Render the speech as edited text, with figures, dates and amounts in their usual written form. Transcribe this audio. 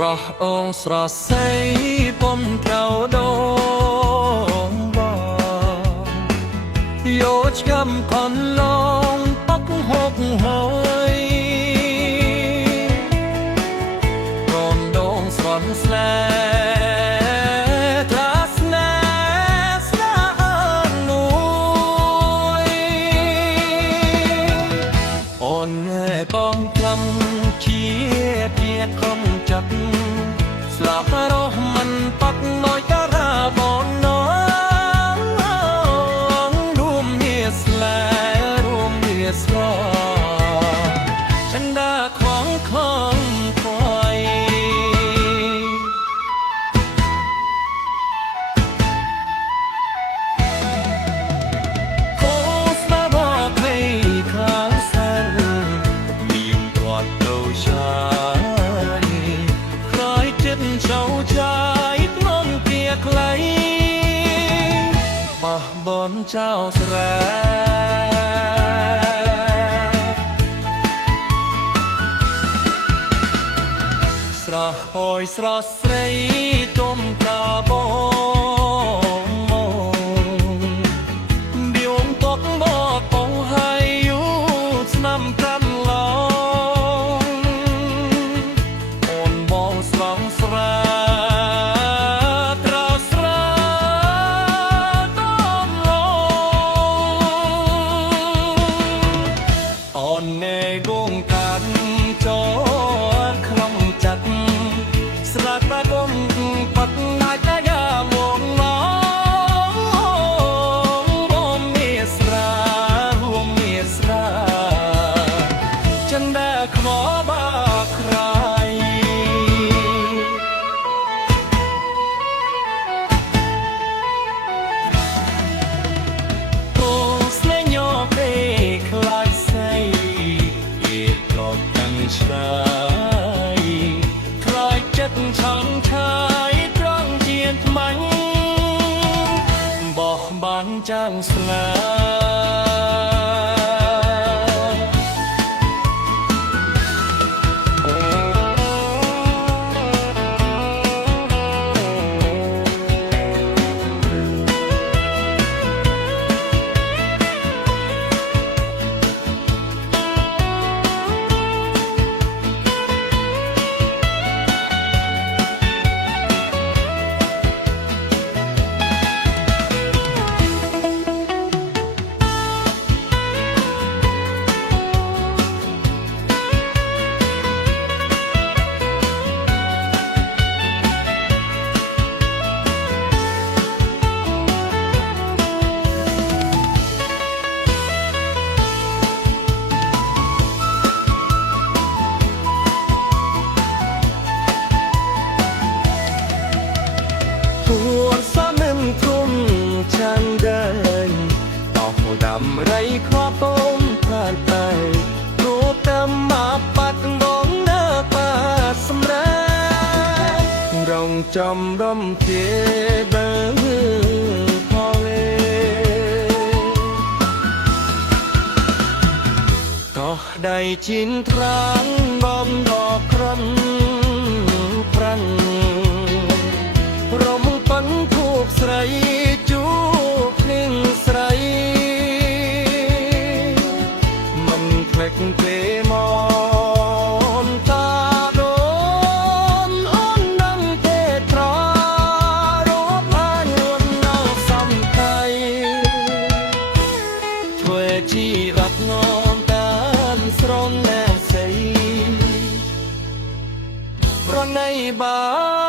ស្រស់អូនស្រស់សៃពុំកៅដូងបងយោឆ្កាំផនឡងប៉កហុកហើយកូនដងស្រន់ស្នេបងក្លំជាជាខំចាត់ស្លាប់រស់មិនប៉កដោយការ៉ាបនណងរួមមាស្លែរួមមាស្លោចិនដាខ្វងខំខ្វាយបនเจ้าស្រែស្រស់ហយស្រស់ស្រីទុំតាបងឌៀងតកមកបងហើយយូស្នាំកាន់ឡងអូនបងស្រងស្រានេគងកាត់ចូលក្នុងចិត្តស្រាតគុំប៉ាត់ណាច់យ៉ាវងឡងរួមមានស្រារួមមានស្រាចិនដែលខ្វល់បាក្រៃអូស្នេហ៍ញ៉ោពេខ្លាចស្អីឆ្លើយខ្លាចចិត្តឆំឆាយត្រង់ជាថ្មាញ់បោះបានចាំងស្លាដំរីខ្វល់ពំផ្លាតទៅរូបតាមមកបាត់ងងនៅបាត់សម្រាប់រងចំរំជាដើមផងក៏ដៃជីនត្រាំបំដកក្រំប្រាំងរំប៉ុនធូបស្រីជួបនឹងស្រីភ្លេចពេលមកតាដូនអូននឹងទេត្ររត់បានយន់នៅសំកៃធ្វើជីរត់ងំតាមស្រនណែសីប្រណីបា